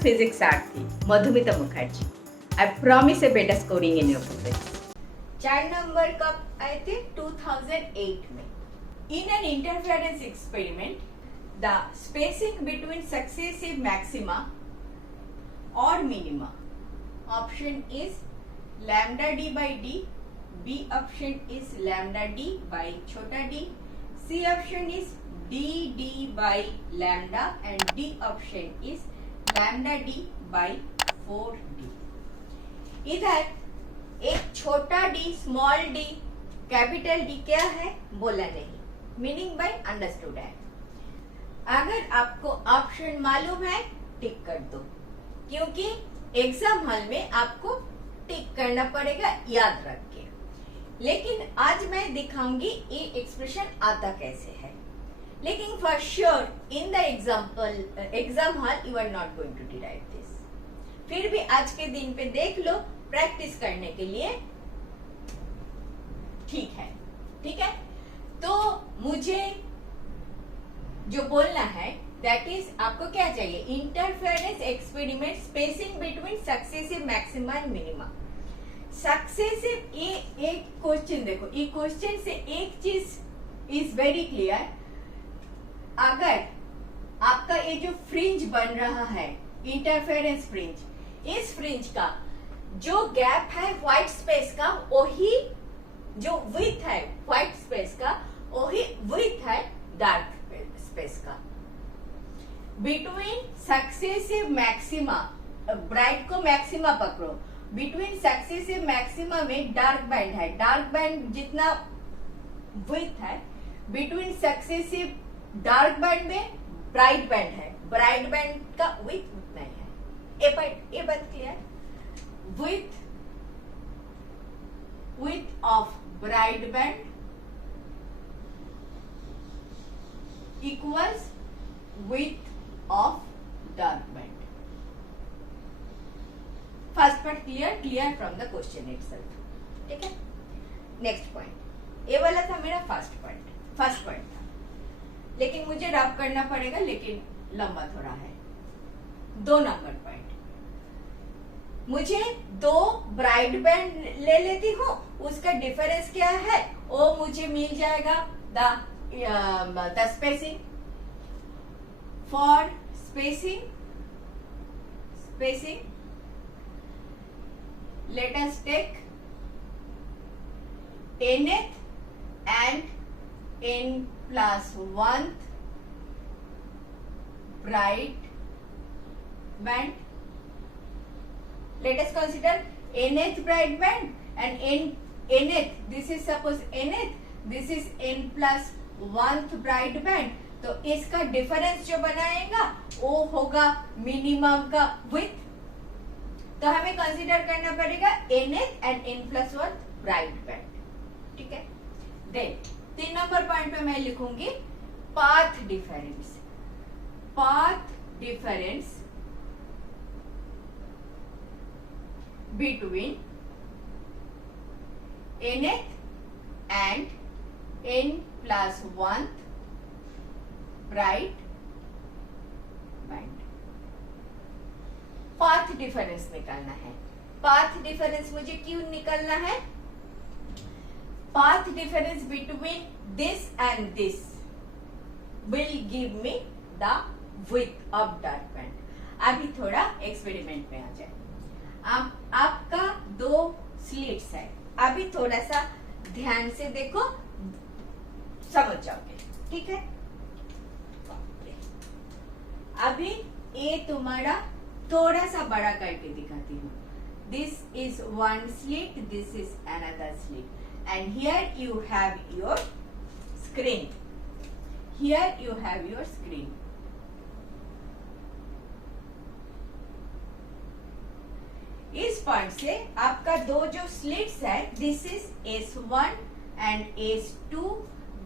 physics Aarthi, Madhumita Mukherjee. I promise a better scoring in your physics. 4 number कब आए थे? 2008 में. In an interference experiment, the spacing between successive maxima or minima, option is lambda d by d, B option is lambda d by छोटा d, C option is d by lambda and D option is lambda d by 4d. इधर एक छोटा d, small d, capital D क्या है बोला नहीं, meaning bye understood है. अगर आपको ऑप्शन मालूम है टिक कर दो, क्योंकि एग्जाम हॉल में आपको टिक करना पड़ेगा याद रख के. लेकिन आज मैं दिखाऊंगी ये एक्सप्रेशन आता कैसे है. लेकिन for sure in the exam hall you are not going to derive this. फिर भी आज के दिन पे देख लो प्रैक्टिस करने के लिए. ठीक है, ठीक है. तो मुझे जो बोलना है दैट इज आपको क्या चाहिए, interference experiment spacing between successive maxima and minima. Successive, ये एक क्वेश्चन देखो, ये क्वेश्चन से एक चीज इज वेरी क्लियर. अगर आपका ये जो फ्रिंज बन रहा है इंटरफेरेंस फ्रिंज, इस फ्रिंज का जो गैप है व्हाइट स्पेस का, वही जो विड्थ है व्हाइट स्पेस का, वही विड्थ है डार्क स्पेस का. बिटवीन सक्सेसिव मैक्सिमा, ब्राइट को मैक्सिमा पकड़ो, बिटवीन सक्सेसिव मैक्सिमा में डार्क बैंड है, डार्क बैंड जितना विड्थ है, बिटवीन सक्सेसिव डार्क बैंड में ब्राइट बैंड है, ब्राइट बैंड का विड्थ उतना ही है. ये बात clear. Width of bright band equals width of dark band. First part clear from the question itself. ठीक है. नेक्स्ट पॉइंट, ये वाला था मेरा फर्स्ट पॉइंट था, लेकिन मुझे रब करना पड़ेगा, लेकिन लंबा थोड़ा है. 2 नंबर पॉइंट, मुझे 2 ब्राइट बैंड ले लेती हूँ, उसका डिफरेंस क्या है वो मुझे मिल जाएगा. The spacing for spacing let us take nth and n plus 1th bright band. Let us consider nth bright band and nth, this is suppose nth, this is n plus 1th bright band. तो इसका difference जो बनाएगा वो होगा minimum का width. तो हमें consider करना पड़ेगा nth and n plus 1 bright band. ठीक है. देन 3 नंबर पॉइंट पे मैं लिखूंगी path difference. Between nth and n plus 1 bright band. Path difference निकालना है. पाथ डिफरेंस मुझे क्यों निकालना है? Path difference between this and this will give me the width of dark band. अभी थोड़ा एक्सपेरिमेंट में आ जाए. आपका 2 स्लिट्स है, अभी थोड़ा सा ध्यान से देखो, समझ जाओगे. ठीक है. अभी ये तुम्हारा थोड़ा सा बड़ा करके दिखाती हूँ. This is 1 slit, this is another slit, and here you have your screen. इस पॉइंट से आपका 2 जो स्लिट्स है, this is S1 and S2,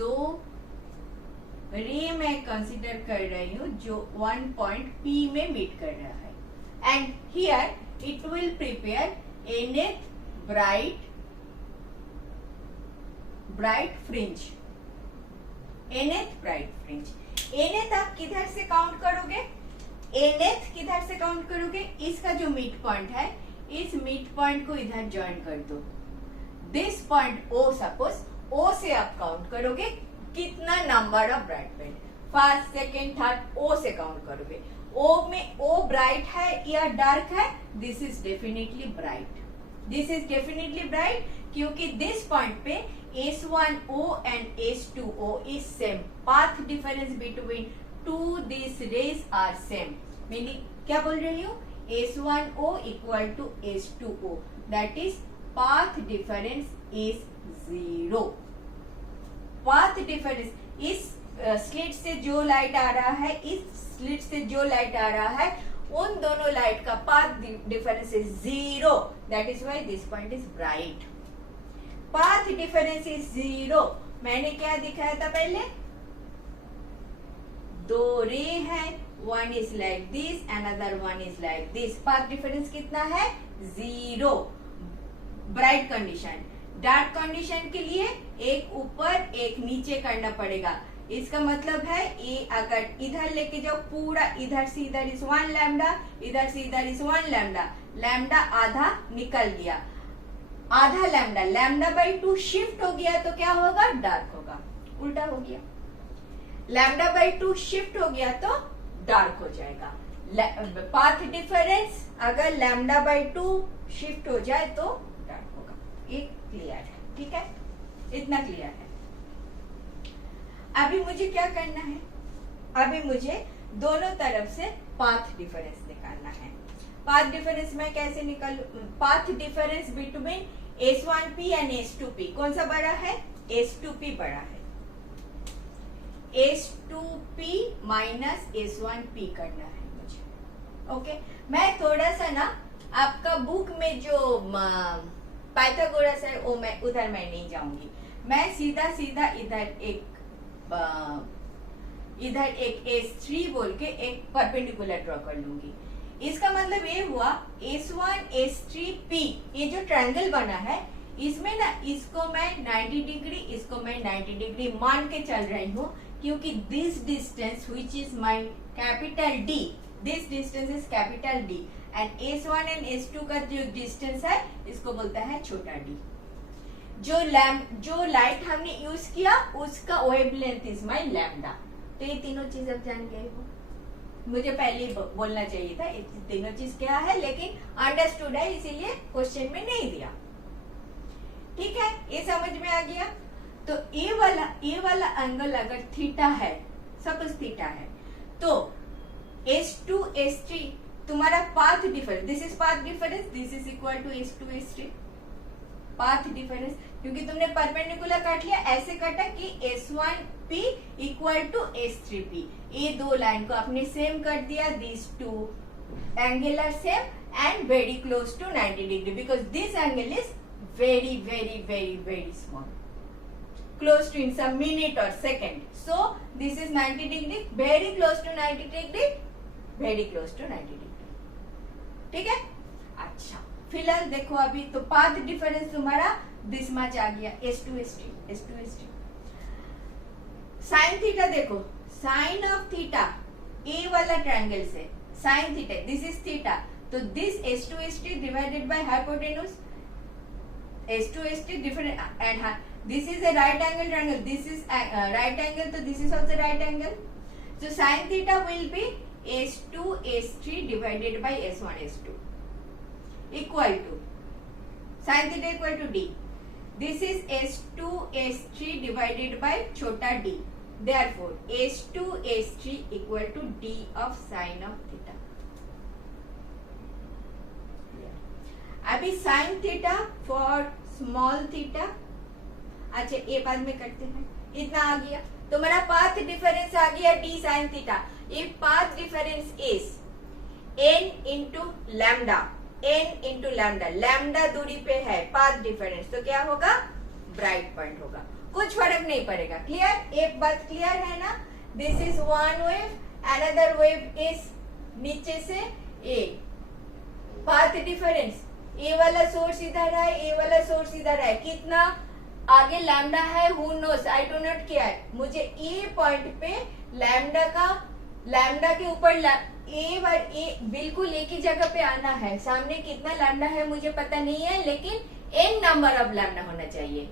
2 रे मैं कंसीडर कर रही हूँ जो 1 पॉइंट P में मीट कर रहा है. And here it will prepare nth bright fringe. nth bright fringe, nth आप किधर से काउंट करोगे? nth किधर से काउंट करोगे? इसका जो मिड पॉइंट है, इस मिड पॉइंट को इधर ज्वाइन कर दो। This point O, suppose O से आप काउंट करोगे कितना number of bright point, first second third O से काउंट करोगे। O में O ब्राइट है या डार्क है? This is definitely bright, this is definitely bright, क्योंकि दिस पॉइंट पे S1O and S2O is same. Path difference between two these rays are same. Meaning क्या बोल रही हूँ? S1O equal to S2O. That is path difference is 0. Path difference इस slit से जो light आ रहा है, इस स्लिट से जो लाइट आ रहा है, उन दोनों लाइट का path difference is 0. That is why this point is bright. Path difference is 0. मैंने क्या दिखाया था पहले? दो रे है, one is like this, another one is like this. Path difference कितना है? 0. Bright condition. डार्क कंडीशन के लिए एक ऊपर एक नीचे करना पड़ेगा. इसका मतलब है ये अगर इधर लेके जाओ पूरा, इधर से इधर इज 1 लैम्डा, इधर से इधर इज 1 लैम्डा, लैम्डा आधा निकल गया, आधा लैम्डा, लैम्डा बाई 2 शिफ्ट हो गया तो क्या होगा? डार्क होगा. उल्टा हो गया, लैम्डा बाई 2 शिफ्ट हो गया तो डार्क हो जाएगा. पाथ डिफरेंस अगर लैम्डा बाई 2 शिफ्ट हो जाए तो डार्क होगा. ये क्लियर है? ठीक है, इतना क्लियर है. अभी मुझे क्या करना है? अभी मुझे दोनों तरफ से पाथ डिफरेंस निकालना है. पाथ डिफरेंस मैं कैसे निकालूं? Path difference between S1P and S2P कौन सा बड़ा है? S2P बड़ा है. S2P माइनस S1P करना है मुझे. ओके, मैं थोड़ा सा ना आपका बुक में जो पाइथागोरस है वो मैं उधर मैं नहीं जाऊंगी. मैं सीधा सीधा इधर एक S3 बोल के एक परपेंडिकुलर ड्रॉ कर लूंगी. इसका मतलब ये हुआ S1 S3P, ये जो ट्रायंगल बना है इसमें ना इसको मैं 90 डिग्री, इसको मैं 90 डिग्री मान के चल रही हूँ, क्योंकि this distance which is my capital D, this distance is capital D and S1 and S2 का जो डिस्टेंस है इसको बोलता है छोटा d. जो लाइट हमने यूज किया उसका वेवलेंथ इज माई लैम्डा. तो ये तीनों चीज अब जान गए हो. मुझे पहले ही बोलना चाहिए था ये तीनों चीज क्या है, लेकिन अंडरस्टूड है इसीलिए क्वेश्चन में नहीं दिया. ठीक है, ये समझ में आ गया. तो ये वाला एंगल अगर थीटा है, सपोज थीटा है, तो S2 S3 तुम्हारा path difference, this is path difference, this is equal to S2 S3 path difference, क्योंकि तुमने परपेंडिकुलर काट लिया, ऐसे काटा कि S1P इक्वल टू S3P. ये दो लाइन को आपने सेम कर दिया, this two angle are same and very close to 90 degree, because this angle is very very very very small, close to in some minute or second. So this is 90 degree, very close to 90 degree, very close to 90 degree. ठीक है? अच्छा, फिलहाल देखो अभी तो path difference तुम्हारा this much आ गया, S2 S3. साइन थीटा देखो, साइन ऑफ थीटा ए वाला ट्रायंगल से sine theta, this is theta, तो this S2 S3 divided by hypotenuse S2 S3 different and this is a right angle triangle, this is right angle, so this is also right angle. So sin theta will be S2 S3 divided by S1 S2 equal to sin theta equal to D. This is S2 S3 divided by छोटा d. Therefore S2 S3 equal to D of sin of theta. अभी sin theta for small theta, अच्छा ये बाद में करते हैं. इतना आ गया, तो मेरा पाथ डिफरेंस आ गया d sin थीटा. ये path difference is n into lambda, n into lambda, lambda दूरी पे है पाथ डिफरेंस, तो क्या होगा? ब्राइट पॉइंट होगा, कुछ फर्क नहीं पड़ेगा. क्लियर? एक बात क्लियर है ना? This is one wave, another wave is नीचे से ए. पाथ डिफरेंस, ए वाला सोर्स इधर है, ए वाला सोर्स इधर है, कितना आगे लैम्डा है, who knows, I do not care. मुझे ए पॉइंट पे लैम्डा का लैम्डा के ऊपर ए बिल्कुल एक ही जगह पे आना है। सामने कितना लैम्डा है मुझे पता नहीं है, लेकिन n नंबर ऑफ लैम्डा होना चाहिए।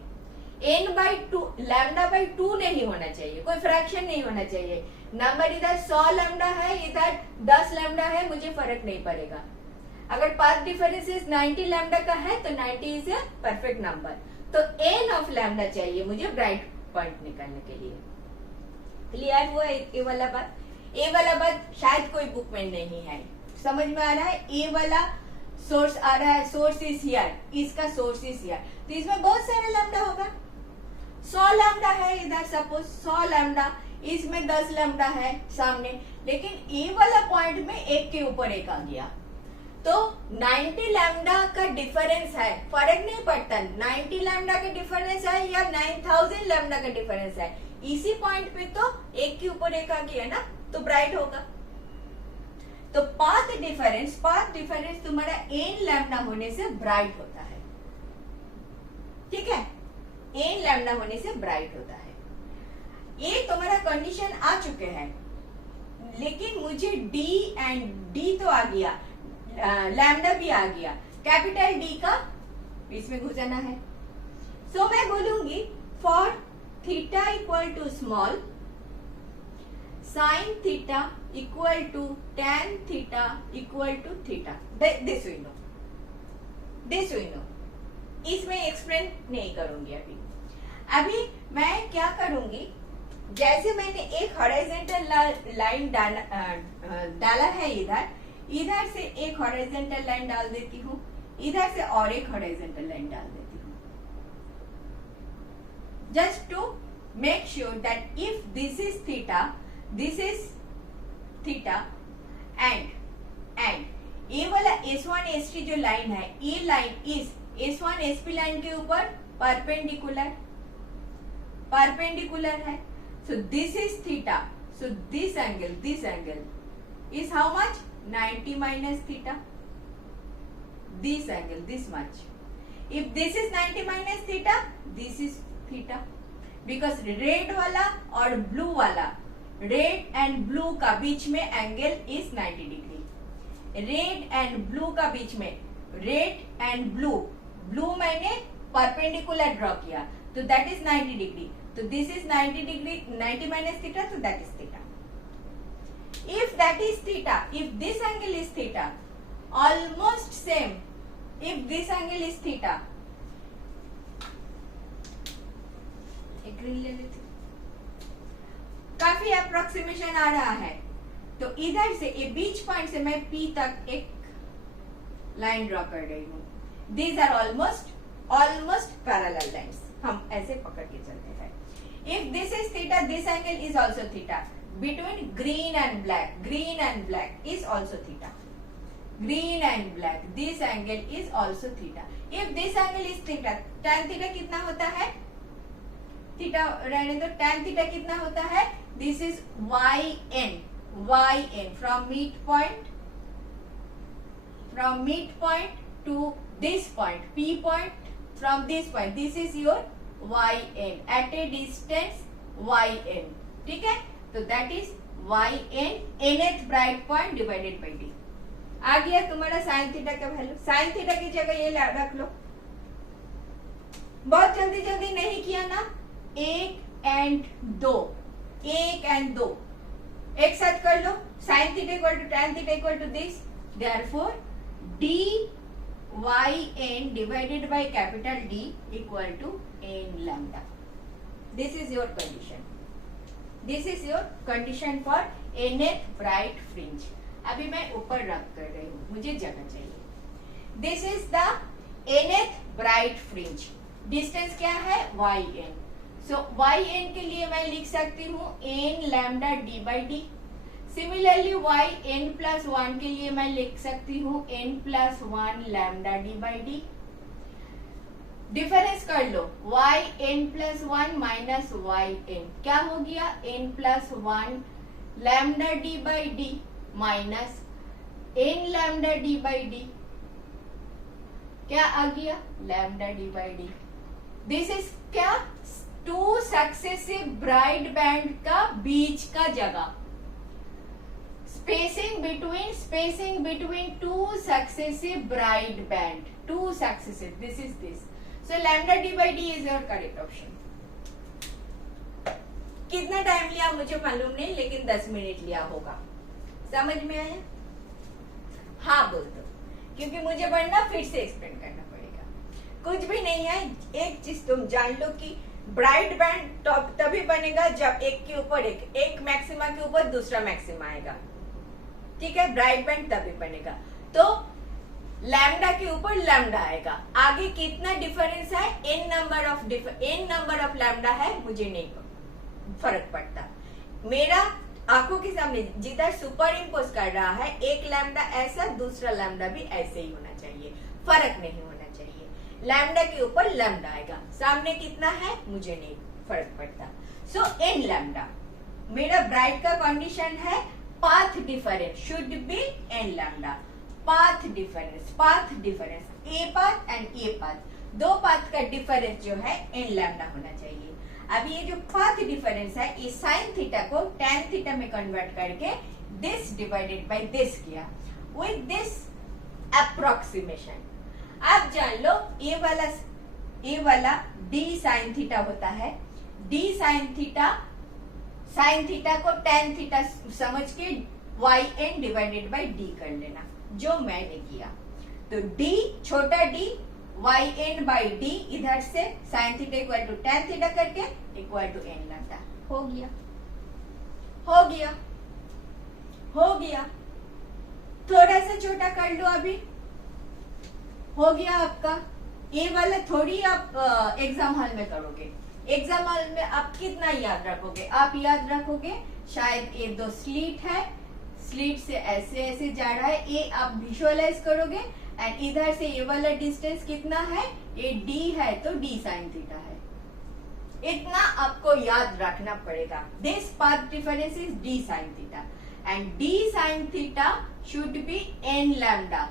n/2 λ/2 नहीं होना चाहिए, कोई फ्रैक्शन नहीं होना चाहिए। नंबर इधर 100 लैम्डा है, इधर 10 लैम्डा है, मुझे फर्क नहीं पड़ेगा। अगर पाथ डिफरेंस 90 लैम्डा का है तो 90 इज ए परफेक्ट नंबर। तो n ऑफ लैम्डा चाहिए मुझे ब्राइट पॉइंट निकालने के लिए। क्लियर हुआ ए वाला बात? ए वाला बात शायद कोई बुक में नहीं है, समझ में आ रहा है? ए वाला सोर्स आ रहा है, सोर्स इज हियर, इसका सोर्स इज हियर, तो इसमें बहुत सारे लैम्डा होगा। 100 लैम्डा है इधर, सपोज 100 लैम्डा, इसमें 10 लैम्डा है सामने, लेकिन ए वाला पॉइंट में एक के ऊपर एक आ गया, तो 90 लैम्डा का डिफरेंस है, फर्क नहीं पड़ता 90 लैम्डा का डिफरेंस है या 9000 लैम्डा का डिफरेंस है, इसी पॉइंट पे तो एक के ऊपर एक आ गया ना, तो ब्राइट होगा। तो पाथ डिफरेंस तुम्हारा n लैम्डा होने से ब्राइट होता है, ठीक है? n लैम्डा होने से ब्राइट होता है। ये तुम्हारा कंडीशन आ चुके हैं, लेकिन मुझे d तो आ गया, लैम्डा भी आ गया, कैपिटल D का इसमें घुसाना है। सो मैं बोलूंगी for theta equal to small, sine theta equal to tan theta equal to theta, this we know. इसमें एक्सप्लेन नहीं करूंगी अभी मैं क्या करूंगी, जैसे मैंने एक हॉरिजॉन्टल लाइन डाला है, इधर से एक हॉरिजॉन्टल लाइन डाल देती हूँ, इधर से और एक हॉरिजॉन्टल लाइन डाल देती हूँ, just to make sure that if this is theta, this is theta, and ये वाला S1 S3 जो लाइन है, ये लाइन इस S1 SP लाइन के ऊपर परपेंडिकुलर है। So this is theta. So this angle is how much? 90 minus theta. This angle, this much. If this is 90 minus theta, this is theta. Because red वाला और blue वाला, red and blue का बीच में angle is 90 degree. Red and blue का बीच में, red and blue मैंने परपेंडिकुलर ड्रॉ किया, तो दैट इज 90 डिग्री। तो this is 90 degree, 90 minus theta, तो that is theta. If that is theta, if this angle is theta, almost same, if this angle is theta, एक reel ले लेती, काफी approximation आ रहा है। तो इधर से ये बीच पॉइंट से मैं P तक एक लाइन ड्रॉ कर रही हूँ। These are almost parallel lines, हम ऐसे पकड़ के चलते हैं। If this is theta, this angle is also theta, between green and black is also theta, green and black, this angle is also theta. If this angle is theta, tan theta कितना होता है, theta रहने दो, tan theta कितना होता है, this is yn from midpoint to this point, P point from this point, this is your yn at a distance yn, ठीक है? तो that is yn, nth bright point divided by d। आ गया तुम्हारा sine theta का value. Sine theta की जगह ये रख लो, बहुत जल्दी नहीं किया ना, 1 and 2 एक साथ कर लो। Sine theta equal to tan theta equal to this, therefore dyn divided by capital D equal to n lambda. This is your condition for nth bright fringe. अभी मैं ऊपर रख कर रही हूँ, मुझे जगह चाहिए। This is the nth bright fringe, distance क्या है, yn। सो yn के लिए मैं लिख सकती हूँ n lambda d by D. Similarly yn plus 1 के लिए मैं लिख सकती हूँ n plus 1 lambda d by D. Difference कर लो, yn प्लस 1 माइनस yn क्या हो गया, n plus 1 lambda d by D minus n lambda d by D, क्या आ गया, lambda d by D. This is क्या, टू सक्सेसिव ब्राइट बैंड का बीच का जगह। spacing between two successive bright band, two successive, this is this, so lambda d by d is your correct option. कितना time लिया मुझे मालूम नहीं, लेकिन 10 मिनट लिया होगा. समझ में आया? हाँ बोल दो, क्योंकि मुझे पढ़ना फिर से एक्सप्लेन करना पड़ेगा. कुछ भी नहीं है, एक चीज तुम जान लो कि ब्राइट बैंड तभी बनेगा जब एक के ऊपर एक मैक्सिमा के ऊपर दूसरा मैक्सिमा आएगा. ठीक है, ब्राइट बैंड तभी बनेगा. तो लैम्डा के ऊपर लैम्डा आएगा. आगे कितना डिफरेंस है, n नंबर ऑफ लैम्डा है, मुझे नहीं फर्क पड़ता. मेरा आंखों के सामने जिधर सुपर इम्पोज कर रहा है, एक लैम्डा ऐसा, दूसरा लैम्डा भी ऐसे ही होना चाहिए, फर्क नहीं होना चाहिए. लैम्डा के ऊपर लैम्डा आएगा, सामने कितना है मुझे नहीं फर्क पड़ता. So N lambda. मेरा ब्राइट का कंडीशन है path difference should be N lambda. Path difference, a path and a path, दो पाथ का डिफरेंस जो है एन लैम्डा होना चाहिए. अब ये जो पाथ डिफरेंस है, ये साइन थीटा को टैन थीटा में कन्वर्ट करके दिस डिवाइडेड बाय दिस किया विद दिस अप्रोक्सीमेशन. आप जान लो ये वाला डी साइन थीटा होता है. डी साइन थीटा को टैन थीटा समझ के Y N divided by D कर लेना, जो मैंने किया. तो डी छोटा D Y N by D, इधर से sine theta equal to tan theta करके इक्वल टू एन लैम्डा. हो गया. थोड़ा सा छोटा कर लो, अभी हो गया आपका. ये वाला थोड़ी आप एग्जाम हॉल में करोगे. एग्जाम हॉल में आप कितना याद रखोगे? आप याद रखोगे शायद ये दो स्लीट है, स्लीट से ऐसे ऐसे जा रहा है, ये आप विजुअलाइज करोगे. एंड इधर से ये वाला डिस्टेंस कितना है, ये d है, तो d साइन थीटा है. इतना आपको याद रखना पड़ेगा. This path difference is d sine theta and d sine theta should be n lambda.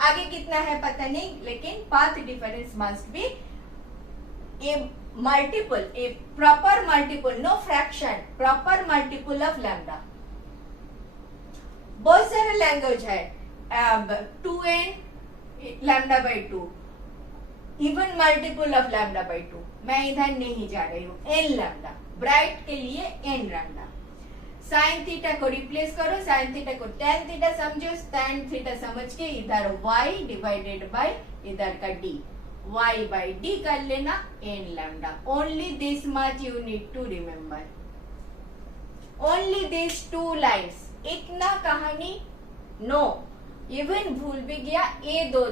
आगे कितना है पता नहीं, लेकिन path difference must be a multiple, a proper multiple, no fraction, proper multiple of lambda. बहुत सारे लैंग्वेज है, 2n lambda by 2, even multiple of lambda by 2. मैं इधर नहीं जा रही हूँ. n लैम्डा ब्राइट के लिए n लैम्डा. साइन थीटा को रिप्लेस करो, साइन थीटा को टैन थीटा समझो, टैन थीटा समझ के इधर y डिवाइडेड बाई इधर का d, y by d कर लेना n lambda. Only this much you need to remember. Only these two lines. इतना कहानी नो. इवन भूल भी गया, ये दो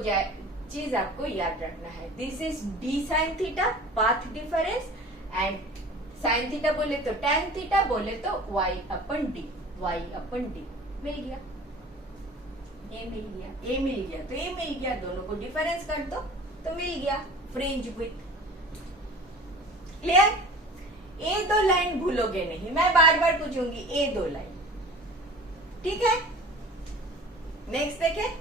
चीज आपको याद रखना है. This is d sin theta path difference, and sine theta बोले तो tan थीटा, बोले तो y अपन d. मिल गया, ये मिल गया, तो ये मिल गया. दोनों को डिफरेंस कर दो तो मिल गया फ्रिंज विथ. क्लियर? ये दो लाइन भूलोगे नहीं, मैं बार बार पूछूंगी ये दो लाइन. ठीक है, नेक्स्ट देखें.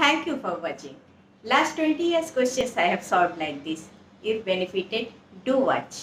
Thank you for watching. Last 20 years questions I have solved like this. If benefited, do watch.